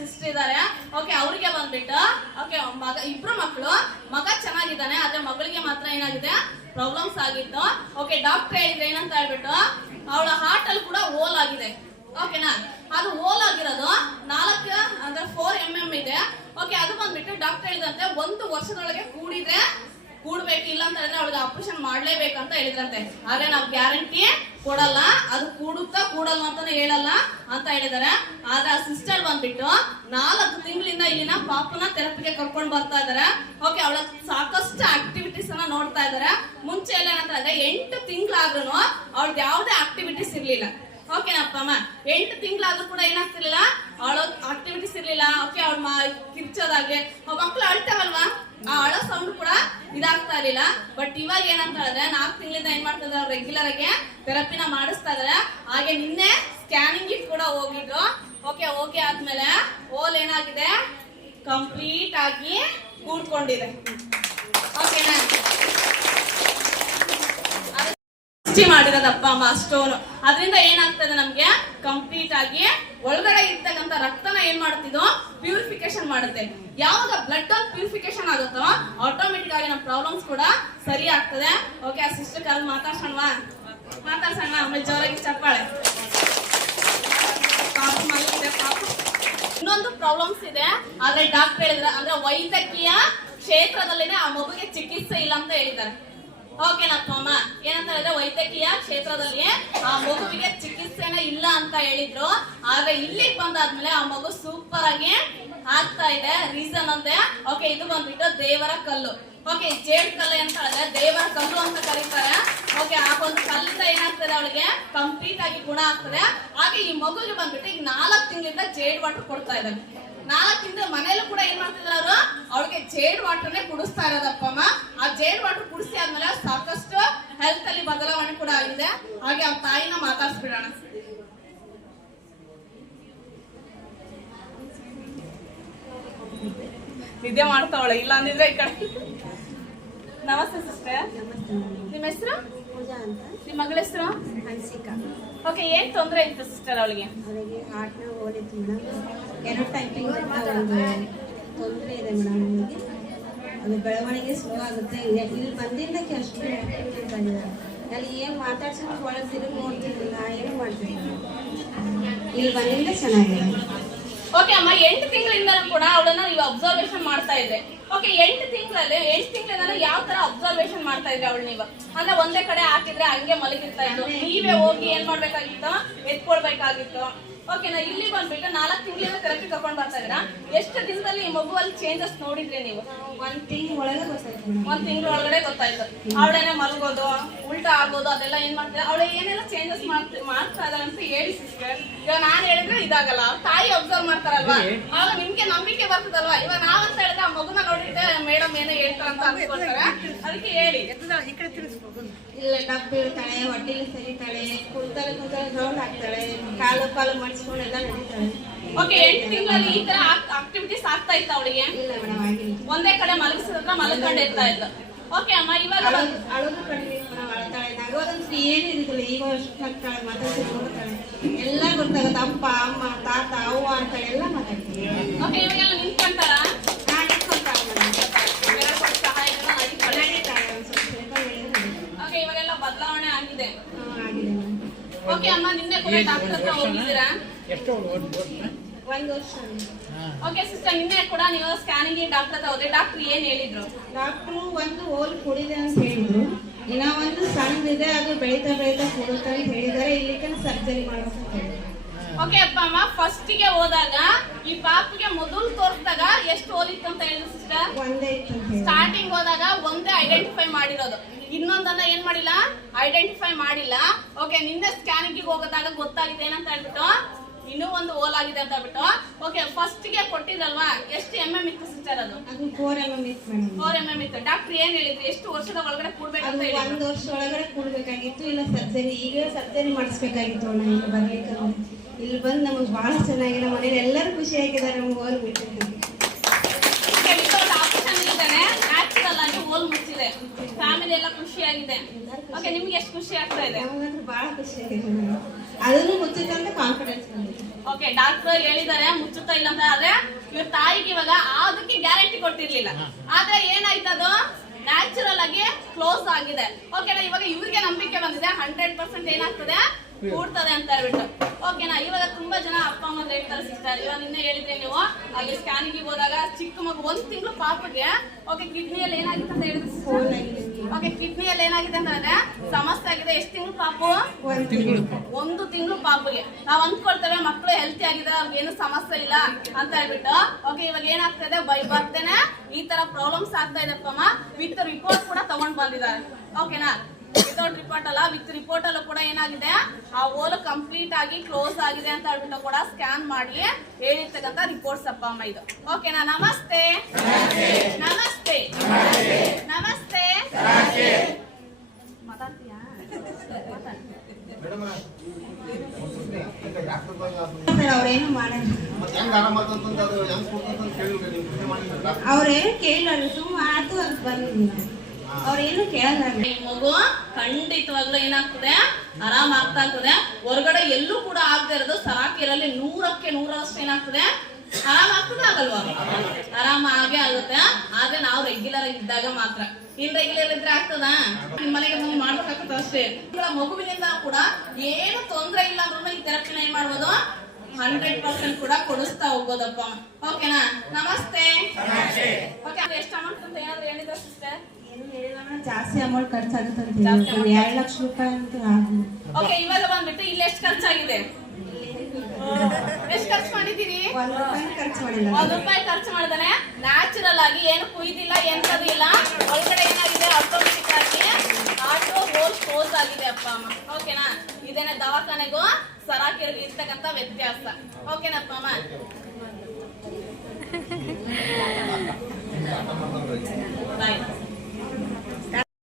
Sister ಇದಾರೆ. Okay ಅವ್ರಿಗೆ ಬಂದ್ಬಿಟ್ಟು ಓಕೆ ಮಗ, ಇಬ್ರು ಮಕ್ಕಳು ಮಗ ಚೆನ್ನಾಗಿದ್ದಾನೆ, ಆದ್ರೆ ಮಗಳಿಗೆ ಮಾತ್ರ ಏನಾಗಿದೆ? ಪ್ರಾಬ್ಲಮ್ಸ್ ಆಗಿತ್ತು. ಓಕೆ ಡಾಕ್ಟರ್ ಹೇಳಿದ್ರೆ ಏನಂತ ಹೇಳ್ಬಿಟ್ಟು, ಅವಳ ಹಾರ್ಟ್ ಅಲ್ಲಿ ಕೂಡ ಹೋಲ್ ಆಗಿದೆ. ಓಕೆನಾ ಅದು ಹೋಲ್ ಆಗಿರೋದು ನಾಲ್ಕು, ಅಂದ್ರೆ ಫೋರ್ ಎಂ ಎಂ ಇದೆ. ಓಕೆ ಅದು ಬಂದ್ಬಿಟ್ಟು ಡಾಕ್ಟರ್ ಹೇಳಿದಂತೆ ಒಂದು ವರ್ಷದೊಳಗೆ ಕೂಡಿದ್ರೆ ಕೂಡ್ಬೇಕು ಇಲ್ಲ ಅಂತ ಹೇಳಿದ್ರೆ ಅವಳಿಗೆ ಆಪರೇಷನ್ ಮಾಡ್ಲೇಬೇಕು ಅಂತ ಹೇಳಿದ್ರಂತೆ. ಆದ್ರೆ ನಾವು ಗ್ಯಾರಂಟಿ ಕೊಡಲ್ಲ. ಅದು ಕೂಡುತ್ತಾ ಕೂಡಲ್ಲ ಅಂತಾನೆ ಹೇಳಲ್ಲ ಅಂತ ಹೇಳಿದಾರೆ ಆದ್ರೆ ಆ ಸಿಸ್ಟರ್ ಬಂದ್ಬಿಟ್ಟು ನಾಲ್ಕು ತಿಂಗಳಿಂದ ಇಲ್ಲಿನ ಪಾಪನ ಥೆರಪಿಗೆ ಕರ್ಕೊಂಡು ಬರ್ತಾ ಇದಾರೆ ಓಕೆ ಅವಳ ಸಾಕಷ್ಟು ಆಕ್ಟಿವಿಟೀಸ್ ಅನ್ನ ನೋಡ್ತಾ ಇದಾರೆ ಮುಂಚೆ ಎಲ್ಲ ಏನಂತ ಅಂದ್ರೆ ಎಂಟು ತಿಂಗಳಾದ್ರೂ ಅವಳದ್ ಯಾವುದೇ ಆಕ್ಟಿವಿಟೀಸ್ ಇರ್ಲಿಲ್ಲ. ಓಕೆನಪ್ಪ ಅಮ್ಮ ಎಂಟು ತಿಂಗಳಾದ್ರೂ ಕೂಡ ಏನಾಗ್ತಿರ್ಲಿಲ್ಲ? ಅವಳ ಆಕ್ಟಿವಿಟೀಸ್ ಇರ್ಲಿಲ್ಲ. ಓಕೆ ಅವಳ ಕಿರ್ಚೋದಾಗ್ಲಿ ಮಕ್ಕಳು ಅಳ್ತಾವಲ್ವಾ? ಆ ಅಳೋ ಸೌಂಡ್ ಕೂಡ ಇದಾಗ್ತಾ ಇರ್ಲಿಲ್ಲ. ಬಟ್ ಇವಾಗ ಏನಂತ ಹೇಳಿದ್ರೆ, ನಾಲ್ಕು ತಿಂಗಳಿಂದ ಏನ್ ಮಾಡ್ತಾ ಇದ್ದಾರೆ ರೆಗ್ಯುಲರ್ ಆಗಿ ಥೆರಪಿನ ಮಾಡಿಸ್ತಾ ಇದಾರೆ. ಹಾಗೆ ನಿನ್ನೆ ಸ್ಕ್ಯಾನಿಂಗ್ ಕೂಡ ಹೋಗಿದ್ರು. ಓಕೆ ಓಕೆ ಆದ್ಮೇಲೆ ಓಲ್ ಏನಾಗಿದೆ? ಕಂಪ್ಲೀಟ್ ಆಗಿ ಕೂಡ್ಕೊಂಡಿದೆ ಓಕೆನಾ ಮಾಡಿರೋದಪ್ಪ ಅಮ್ಮ ಸ್ಟೋನ್ ಅದರಿಂದ ಏನಾಗ್ತದೆ ನಮ್ಗೆ? ಕಂಪ್ಲೀಟ್ ಆಗಿ ಒಳಗಡೆ ಇರ್ತಕ್ಕಂಥ ರಕ್ತನ ಏನ್ ಮಾಡ್ತಿದ್ವು? ಪ್ಯೂರಿಫಿಕೇಶನ್ ಮಾಡುತ್ತೆ. ಯಾವಾಗ ಬ್ಲಡ್ ಪ್ಯೂರಿಫಿಕೇಶನ್ ಆಗುತ್ತೋ ಆಟೋಮೆಟಿಕ್ ಪ್ರಾಬ್ಲಮ್ಸ್ ಕೂಡ ಸರಿ ಆಗ್ತದೆ. ಓಕೆ ಆ ಸಿಸ್ಟರ್ ಕಾಲ್ ಮಾತಾಡ್ಸೋಣವಾ? ಮಾತಾಡ್ಸೋಣ ಆಮೇಲೆ ಜೋರಾಗಿ ಚಪ್ಪಾಳೆ. ಪಾಪ ಇನ್ನೊಂದು ಪ್ರಾಬ್ಲಮ್ಸ್ ಇದೆ. ಆದ್ರೆ ಡಾಕ್ಟರ್ ಹೇಳಿದ್ರೆ, ಅಂದ್ರೆ ವೈದ್ಯಕೀಯ ಕ್ಷೇತ್ರದಲ್ಲಿನೇ ಆ ಮಗುಗೆ ಚಿಕಿತ್ಸೆ ಇಲ್ಲ ಅಂತ ಹೇಳಿದ್ದಾರೆ. ಓಕೆನಪ್ಪ ಅಮ್ಮ ಏನಂತ ಹೇಳಿದ್ರೆ ವೈದ್ಯಕೀಯ ಕ್ಷೇತ್ರದಲ್ಲಿ ಆ ಮಗುವಿಗೆ ಚಿಕಿತ್ಸೆನೇ ಇಲ್ಲ ಅಂತ ಹೇಳಿದ್ರು. ಆದ್ರೆ ಇಲ್ಲಿಗೆ ಬಂದಾದ್ಮೇಲೆ ಆ ಮಗು ಸೂಪರ್ ಆಗಿ ಆಗ್ತಾ ಇದೆ. ರೀಸನ್ ಅಂದ್ರೆ ಓಕೆ ಇದು ಬಂದ್ಬಿಟ್ಟು ದೇವರ ಕಲ್ಲು. ಓಕೆ ಜೇಡ್ ಕಲ್ಲು ಅಂತ ಹೇಳಿದ್ರೆ ದೇವರ ಕಲ್ಲು ಅಂತ ಕರೀತಾರೆ. ಓಕೆ ಆ ಒಂದು ಕಲ್ಲಿಂದ ಏನಾಗ್ತದೆ ಅವಳಿಗೆ? ಕಂಪ್ಲೀಟ್ ಆಗಿ ಗುಣ ಆಗ್ತದೆ. ಹಾಗೆ ಈ ಮಗುಗೆ ಬಂದ್ಬಿಟ್ಟು ಈಗ ನಾಲ್ಕು ತಿಂಗಳಿಂದ ಜೇಡ್ ವಾಟರ್ ಕೊಡ್ತಾ ಇದ್ದಾರೆ ನಾಲ್ಕು ತಿಂಗಳು ಮನೇಲೂ ಕೂಡ ಏನ್ ಮಾಡ್ತಿದ್ರು ಅವರು? ಅವಳಿಗೆ ಜೇಡ್ ವಾಟರ್ನೇ ಕುಡಿಸ್ತಾ ಇರೋದಪ್ಪ ಅಮ್ಮ. ಆ ಜೇಡ್ ವಾಟರ್ ಕುಡಿಸಿ ಆದ್ಮೇಲೆ ಸಾಕಷ್ಟು ಹೆಲ್ತ್ ಅಲ್ಲಿ ಬದಲಾವಣೆ ಕೂಡ ಆಗಿದೆ. ಹಾಗೆ ಅವ್ರ ತಾಯಿನ ಮಾತಾಡ್ಸ್ಬಿಡೋಣ. ನಿದ್ದೆ ಮಾಡ್ತಾವಳೆ ಇಲ್ಲ ಅಂದಿದ್ರೆ ಈ ಕಡೆ. ನಮಸ್ತೆ ಸಿಸ್ಟರ್ ನಿಮ್ಮ ಹೆಸರು? ಪೂಜಾ ಅಂತ. ನಿಮ್ಮ ಮಗಳ ಹೆಸರು? ಹನ್ಸಿಕಾ. ಓಕೆ ಏನ್ ತೊಂದರೆ ಇತ್ತು ಸಿಸ್ಟರ್ ಅವಳಿಗೆ? ಅವಳಿಗೆ ಹೋಲಿತ್ತು ಮೇಡಮ್ ಎರಡು ಟೈಪಿಂಗ್ ತೊಂದರೆ ಇದೆ ಮೇಡಮ್ ಅವಳಿಗೆ. ಅದು ಬೆಳವಣಿಗೆ ಸ್ಲೋ ಆಗುತ್ತೆ. ಇಲ್ಲಿ ಆಕ್ಟಿವಿಟಿ ಬಂದಿದ್ದಾರೆ ಅಲ್ಲಿ ಏನು ಮಾತಾಡ್ಸೋದು ಒಳಗೆ ನೋಡ್ತಿರ್ಲಿಲ್ಲ. ಏನು ಮಾಡ್ತಿರ್ಲಿಲ್ಲ. ಇಲ್ಲಿ ಬಂದಿಂದ ಚೆನ್ನಾಗಿದೆ. ಓಕೆ ಅಮ್ಮ ಎಂಟು ತಿಂಗಳಿಂದ ಕೂಡ ಅವಳನ್ನ ನೀವು ಅಬ್ಸರ್ವೇಷನ್ ಮಾಡ್ತಾ ಇದ್ದೆ ಓಕೆ ಎಂಟು ತಿಂಗಳಲ್ಲಿ ಎಂಟು ತಿಂಗಳಲ್ಲಿ ಯಾವ ತರ ಅಬ್ಸರ್ವೇಷನ್ ಮಾಡ್ತಾ ಇದ್ರಿ ಅವಳು ನೀವು? ಅಂದ್ರೆ ಒಂದೇ ಕಡೆ ಹಾಕಿದ್ರೆ ಹಂಗೆ ಮಲಗಿರ್ತಾ ಇತ್ತು. ನೀವೇ ಹೋಗಿ ಏನ್ ಮಾಡ್ಬೇಕಾಗಿತ್ತು? ಎತ್ಕೊಳ್ಬೇಕಾಗಿತ್ತು. ಓಕೆನಾ ಇಲ್ಲಿ ಬಂದ್ಬಿಟ್ಟು ನಾಲ್ಕು ತಿಂಗಳಿಂದ ಕರೆಕ್ಟ್ ಕರ್ಕೊಂಡು ಬರ್ತಾ ಇದ್ದೀರಾ? ಎಷ್ಟು ದಿನದಲ್ಲಿ ಈ ಮಗುವಲ್ಲಿ ಚೇಂಜಸ್ ನೋಡಿದ್ರಿ ನೀವು? ಒಂದು ತಿಂಗಳ ಒಳಗೆ ಗೊತ್ತಾಯ್ತು ಒಂದ್ ತಿಂಗಳ ಒಳಗಡೆ ಗೊತ್ತಾಯ್ತು. ಅವಳೇನ ಮಲಗೋದು ಉಲ್ಟಾ ಆಗೋದು ಅದೆಲ್ಲ ಏನ್ ಮಾಡ್ತಾರೆ? ಅವಳು ಏನೆಲ್ಲ ಚೇಂಜಸ್ ಮಾಡ್ತಾ ಇದಾರೆ ಅಂತ ಹೇಳಿ ಸಿಸ್ಟರ್ ಇವಾಗ ನಾನ್ ಹೇಳಿದ್ರೆ ಇದಾಗಲ್ಲ. ತಾಯಿ ಅಬ್ಸರ್ವ್ ಮಾಡ್ತಾರಲ್ವಾ? ಆಗ ನಿಮ್ಗೆ ನಂಬಿಕೆ ಬರ್ತದಲ್ವಾ? ಇವಾಗ ನಾವಂತ ಹೇಳಿದ್ರೆ ಆ ಮಗುನ ನೋಡಿದ್ರೆ ಮೇಡಮ್ ಏನೋ ಹೇಳ್ತಾರ ಅಂತ ಅನ್ಕೊಳ್ತಾರೆ. ಅದಕ್ಕೆ ಹೇಳಿ. ಇಲ್ಲ ಡಬ್ಬ ಬೀಳ್ತಾಳೆ ಹೊಟ್ಟೆಲಿ ಸರಿತಾಳೆ ಕುಂತಲೆ ಕುಂತಲೆ ಗ್ರೌಂಡ್ ಹಾಕ್ತಾಳೆ ಕಾಲು ಕಾಲು ಮಡಿಸ್ಕೊಂಡು ಎಲ್ಲ ನಡೀತಾಳೆ. ಓಕೆ ಎಂಟು ತಿಂಗಳಲ್ಲಿ ಈ ತರ ಆಕ್ಟಿವಿಟೀಸ್ ಆಗ್ತಾ ಇತ್ತು ಅವಳಿಗೆ. ಇಲ್ಲ ಮೇಡಮ್ ಆಗಿಲ್ಲ ಒಂದೇ ಕಡೆ ಮಲಗಿಸಿದ್ರೆ ಮಲ್ಕೊಂಡಿರ್ತಾ ಇತ್ತು ಓಕೆ ಅಮ್ಮ ಇವಾಗ ಅಳೋದು ಕಡಿಮೆ ನಗೋದಂತೂ ಏನು ಇರುದಿಲ್ಲ ಈಗ ಅಷ್ಟು ನಗ್ತಾಳೆ ಮಾತಾಡ್ಸಿ ಎಲ್ಲ ಗೊತ್ತಾಗುತ್ತೆ ಅಪ್ಪ ಅಮ್ಮ ತಾತ ಅವ್ವ ಅಂತ ಎಲ್ಲ ಮಾತಾಡ್ತೀವಿ ಓಕೆ ಇವಾಗೆಲ್ಲ ನಿಂತ್ಕೊಂತಾರ? ಓಕೆ ಇವಾಗೆಲ್ಲ ಬದಲಾವಣೆ ಆಗಿದೆ. ಓಕೆ ಅಮ್ಮ ನಿನ್ನೆ ಕೂಡ ಡಾಕ್ಟರ್ ಹತ್ರ ಹೋಗಿದ್ದೀರಾ? ಒಂದು ವರ್ಷ ಓಕೆ ಸಿಸ್ಟರ್ ನಿನ್ನೆ ಕೂಡ ನೀವು ಸ್ಕ್ಯಾನಿಂಗ್ ಡಾಕ್ಟರ್ ಹತ್ರ ಹೋದ್ರೆ ಡಾಕ್ಟರ್ ಏನ್ ಹೇಳಿದ್ರು? ಡಾಕ್ಟ್ರು ಒಂದು ಹೋಲ್ ಕುಡಿದೆ ಅಂತ ಹೇಳಿದ್ರು. ಇನ್ನ ಒಂದು ಸಣ್ಣ ಇದೆ ಅದು ಬೆಳೀತಾ ಬೆಳೀತಾ ಕೊಡುತ್ತೆ ಅಂತ ಹೇಳಿದ್ದಾರೆ. ಇಲ್ಲಿಕ್ಕೆ ಸರ್ಜರಿ ಮಾಡ್ಬೇಕು ಓಕೆ ಅಪ್ಪ ಅಮ್ಮ ಫಸ್ಟ್ಗೆ ಹೋದಾಗ ಈ ಪಾಪಿಗೆ ಮೊದಲು ತೋರಿಸಿದಾಗ ಎಷ್ಟು ಹೋಲಿತ್ತು ಅಂತ ಹೇಳಿದ್ರು ಸಿಸ್ಟರ್ ಒಂದೇ ಇತ್ತು. ಸ್ಟಾರ್ಟಿಂಗ್ ಹೋದಾಗ ಒಂದೇ ಐಡೆಂಟಿಫೈ ಮಾಡಿರೋದು. ಇನ್ನೊಂದನ್ನ ಏನ್ ಮಾಡಿಲ್ಲ? ಐಡೆಂಟಿಫೈ ಮಾಡಿಲ್ಲ. ಓಕೆ ನಿನ್ನೆ ಸ್ಕ್ಯಾನಿಂಗ್ ಹೋಗೋದಾಗ ಗೊತ್ತಾಗಿದೆ ಏನಂತ ಹೇಳ್ಬಿಟ್ಟು ಇನ್ನೂ ಒಂದು ಹೋಲ್ ಆಗಿದೆ ಅಂತ ಬಿಟ್ಟು ಓಕೆ ಫಸ್ಟ್ಗೆ ಕೊಟ್ಟಿದ್ರಲ್ವಾ ಎಷ್ಟು ಎಂ ಎಂ ಇತ್ತು ಸಿಸ್ಟರ್ ಅದು? ಅದು ಫೋರ್ ಎಂ ಎಂ ಇತ್ತು ಫೋರ್ ಎಂ ಎಂ ಇತ್ತು. ಡಾಕ್ಟರ್ ಏನ್ ಹೇಳಿದ್ರು? ಎಷ್ಟು ವರ್ಷದ ಒಳಗಡೆ ಕೂಡ್ಬೇಕು ಹೇಳಿದ್ರು? ಒಂದು ವರ್ಷ ಒಳಗಡೆ ಕೂಡ್ಬೇಕಾಗಿತ್ತು ಇಲ್ಲ ಸರ್ಜರಿ ಈಗ ಸರ್ಜರಿ ಮಾಡಿಸ್ಬೇಕಾಗಿತ್ತು ಅಣ್ಣ ಇಲ್ಲಿ ಬರ್ಲಿಕ್ಕೆ. ಇಲ್ಲಿ ಬಂದು ನಮಗೆ ಬಹಳ ಚೆನ್ನಾಗಿ ನಮ್ಮ ಮನೇಲಿ ಎಲ್ಲರೂ ಖುಷಿ ಆಗಿದ್ದಾರೆ ನಮ್ಗೆ ಬಿಟ್ಟಿದ್ದೀವಿ ಆಪರೇಷನ್ ಇದ್ದಾನೆ ಹೋಲ್ ಮುಚ್ಚಿದೆ. ಫ್ಯಾಮಿಲಿ ಎಲ್ಲ ಖುಷಿಯಾಗಿದೆ. ಓಕೆ ನಿಮ್ಗೆ ಎಷ್ಟು ಖುಷಿ ಆಗ್ತಾ ಇದೆ? ಬಹಳ ಖುಷಿ ಆಗಿದೆ. ಅದನ್ನು ಮುಚ್ಚಿದೆ ಅಂತ ಕಾನ್ಫಿಡೆನ್ಸ್ ಬಂದಿದೆ. ಓಕೆ ಡಾಕ್ಟರ್ ಹೇಳಿದ್ದಾರೆ ಮುಚ್ಚುತ್ತಾ ಇಲ್ಲ ಅಂತ ಆದ್ರೆ ಇವಾಗ ಅದಕ್ಕೆ ಗ್ಯಾರಂಟಿ ಕೊಟ್ಟಿರ್ಲಿಲ್ಲ. ಆದ್ರೆ ಏನಾಯ್ತದು? ನ್ಯಾಚುರಲ್ ಆಗಿ ಕ್ಲೋಸ್ ಆಗಿದೆ. ಓಕೆನಾ ಇವಾಗ ಇವ್ರಿಗೆ ನಂಬಿಕೆ ಬಂದಿದೆ. ಹಂಡ್ರೆಡ್ ಪರ್ಸೆಂಟ್ ಏನಾಗ್ತದೆ? ಕೂಡ್ತದೆ ಅಂತ ಹೇಳ್ಬಿಟ್ಟು. ಓಕೆನಾ ಇವಾಗ ತುಂಬಾ ಜನ ಅಪ್ಪ, ಅಮ್ಮ ಹೇಳ್ತಾರೆ ಸಿಸ್ಟರ್ ಇವಾಗ ನಿನ್ನೆ ಹೇಳಿದ್ರೆ ನೀವು, ಅಲ್ಲಿ ಸ್ಕ್ಯಾನಿಂಗ್ ಹೋದಾಗ ಚಿಕ್ಕ ಮಗು ಒಂದ್ ತಿಂಗಳು ಪಾಪಗೆ ಓಕೆ ಕಿಡ್ನಿಯಲ್ಲಿ ಏನಾಗಿತ್ತು ಅಂತ ಹೇಳಿದ್ರೆ? ಓಕೆ ಕಿಡ್ನಿಯಲ್ಲಿ ಏನಾಗಿದೆ ಅಂತಂದ್ರೆ ಸಮಸ್ಯೆ ಆಗಿದೆ ಎಷ್ಟು ತಿಂಗಳು ಪಾಪು? ಒಂದು ತಿಂಗಳು ಪಾಪುಗೆ. ನಾವ್ ಅಂದ್ಕೊಳ್ತೇವೆ ಮಕ್ಕಳು ಹೆಲ್ತಿ ಆಗಿದೆ ಅವ್ರಿಗೆ ಏನು ಸಮಸ್ಯೆ ಇಲ್ಲ ಅಂತ ಹೇಳ್ಬಿಟ್ಟು. ಓಕೆ ಇವಾಗ ಏನಾಗ್ತಾ ಇದೆ? ಬೈ ಬರ್ತೇನೆ ಈ ತರ ಪ್ರಾಬ್ಲಮ್ಸ್ ಆಗ್ತಾ ಇದೆ ಅಮ್ಮ ವಿತ್ ರಿಪೋರ್ಟ್ ಕೂಡ ತಗೊಂಡ್ ಬಂದಿದ್ದಾರೆ. ಓಕೆನಾ? ವಿತೌಟ್ ರಿಪೋರ್ಟ್ ಅಲ್ಲ ವಿತ್ ರಿಪೋರ್ಟ್ ಅಲ್ಲೂ ಕೂಡ ಏನಾಗಿದೆ? ಆ ಓಲ್ ಕಂಪ್ಲೀಟ್ ಆಗಿ ಕ್ಲೋಸ್ ಆಗಿದೆ ಅಂತ ಹೇಳ್ಬಿಟ್ಟು ಕೂಡ ಸ್ಕ್ಯಾನ್ ಮಾಡಿ ಹೇಳಿರ್ತಕ್ಕಂಥ ರಿಪೋರ್ಟ್ಸ್ ಅಪ್ಪ ಅಮ್ಮ ಇದು. ಓಕೆನಾ? ನಮಸ್ತೆ. ನಮಸ್ತೆ. ನಮಸ್ತೆ. ಅವ್ರೇನು ಅದು ಅವ್ರೇನು ಕೇಳಲ್ಲ, ಸುಮ್ಮ ಆತು ಅಂತ ಬಂದಿಲ್ಲ ಅವ್ರೇನು ಕೇಳಲ್ಲ. ಮಗು ಖಂಡಿತವಾಗ್ಲೂ ಏನಾಗ್ತದೆ? ಆರಾಮ್ ಆಗ್ತಾ ಇರ್ತದೆ. ಹೊರಗಡೆ ಎಲ್ಲೂ ಕೂಡ ಆಗದೆ ಇರೋದು. ಸರಾಕಿರಲ್ಲಿ ನೂರಕ್ಕೆ ನೂರರಷ್ಟು ಏನಾಗ್ತದೆ? ಆರಾಮ್ ಆಗ್ತದೆ ಆಗಲ್ವಾ? ಆರಾಮ ಆಗೇ ಆಗುತ್ತೆ. ಆದ್ರೆ ನಾವು ರೆಗ್ಯುಲರ್ ಇದ್ದಾಗ ಮಾತ್ರ. ಇನ್ ರೆಗ್ಯುಲರ್ ಇದ್ರೆ ಆಗ್ತದ? ನಿಮ್ ಮನೆಗೆ ಬಂದು ಮಾಡ್ಬೇಕಾಗ್ತದ ಅಷ್ಟೇ. ಮಗುವಿನಿಂದ ಕೂಡ ಏನು ತೊಂದ್ರೆ ಇಲ್ಲ ಅಂದ್ರೂ ಈ ಥೆರಪಿನ ಏನ್ ಮಾಡ್ಬೋದು? ಹಂಡ್ರೆಡ್ ಪರ್ಸೆಂಟ್ ಕೂಡ ಕೊಡಿಸ್ತಾ ಹೋಗೋದಪ್ಪ ಓಕೆನಾ ನಮಸ್ತೆ. ಓಕೆ ಎಷ್ಟು ಅಮೌಂಟ್ ಅಂತ ಏನಾದ್ರು ಹೇಳಿದ್ರ ಸಿಸ್ಟರ್ ಜಾಸ್ತಿ ಅಮೌಂಟ್ ಖರ್ಚಾಗುತ್ತೆ ಅಂತ ಎರಡು ಲಕ್ಷ ರೂಪಾಯಿ ಅಂತ ಓಕೆ ಇವಾಗ ಬಂದ್ಬಿಟ್ಟು ಇಲ್ಲಿ ಎಷ್ಟು ಖರ್ಚಾಗಿದೆ? ಎಷ್ಟು ಖರ್ಚು ಮಾಡಿದ್ದೀರಿ? ಒಂದು ರೂಪಾಯಿ ಖರ್ಚು ಮಾಡಿದಾನೆ. ನ್ಯಾಚುರಲ್ ಆಗಿ ಏನು ಕುಯ್ದಿಲ್ಲ ಎಂತದು ಇಲ್ಲ. ಒಳಗಡೆ ಏನಾಗಿದೆ? ಆಟೋಮೆಟಿಕ್ ಆಗಿ ಆಟೋ ಹೋಲ್ ಕ್ಲೋಸ್ ಆಗಿದೆ ಅಪ್ಪ ಅಮ್ಮ. ಓಕೆನಾ ಇದೇನೆ ದವಾಖಾನೆಗೂ ಸರಾಕಿ ಇರ್ತಕ್ಕಂತ ವ್ಯತ್ಯಾಸ. ಓಕೆನಪ್ಪ ಅಮ್ಮ? ಬಾಯ್